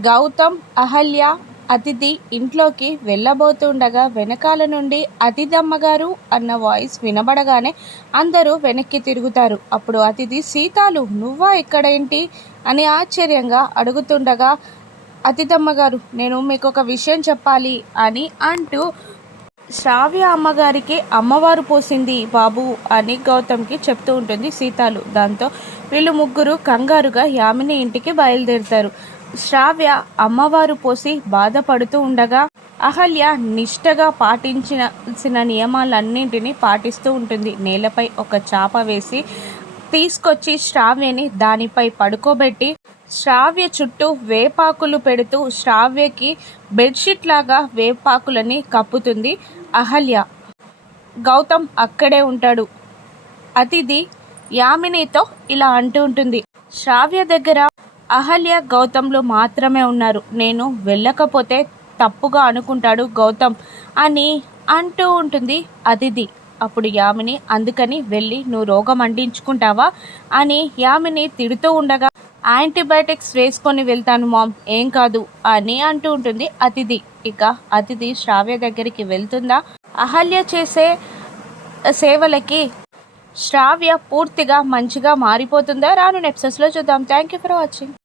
గౌతమ్, అహల్య, అతిథి ఇంట్లోకి వెళ్ళబోతుండగా వెనకాల నుండి అతిథమ్మగారు అన్న వాయిస్ వినబడగానే అందరూ వెనక్కి తిరుగుతారు. అప్పుడు అతిథి సీతాలు నువ్వా ఇక్కడేంటి అని ఆశ్చర్యంగా అడుగుతుండగా అతిథమ్మగారు నేను మీకు ఒక విషయం చెప్పాలి అని అంటూ శ్రావ్య అమ్మగారికి అమ్మవారు పోసింది బాబు అని గౌతమ్కి చెప్తూ ఉంటుంది సీతాలు. దాంతో వీళ్ళు ముగ్గురు కంగారుగా యామిని ఇంటికి బయలుదేరుతారు. శ్రావ్య అమ్మవారు పోసి బాధపడుతూ ఉండగా అహల్య నిష్టగా పాటించాల్సిన నియమాలన్నింటినీ పాటిస్తూ ఉంటుంది. నేలపై ఒక చాప వేసి తీసుకొచ్చి శ్రావ్యని దానిపై పడుకోబెట్టి శ్రావ్య చుట్టూ వేపాకులు పెడుతూ శ్రావ్యకి బెడ్షీట్ లాగా వేపాకులని కప్పుతుంది అహల్య. గౌతమ్ అక్కడే ఉంటాడు. అతిథి యామినితో ఇలా అంటూ ఉంటుంది, శ్రావ్య దగ్గర అహల్య గౌతమ్లు మాత్రమే ఉన్నారు. నేను వెళ్ళకపోతే తప్పుగా అనుకుంటాడు గౌతమ్ అని అంటూ ఉంటుంది అతిథి. అప్పుడు యామిని అందుకని వెళ్ళి నువ్వు రోగం అంటించుకుంటావా అని యామిని తిడుతూ ఉండగా యాంటీబయాటిక్స్ వేసుకొని వెళ్తాను మామ్, ఏం కాదు అని అంటూ ఉంటుంది అతిథి. ఇక అతిథి శ్రావ్య దగ్గరికి వెళ్తుందా, అహల్య చేసే సేవలకి శ్రావ్య పూర్తిగా మంచిగా మారిపోతుందా రాను ఎపిసోడ్స్లో చూద్దాం. Thank you for watching.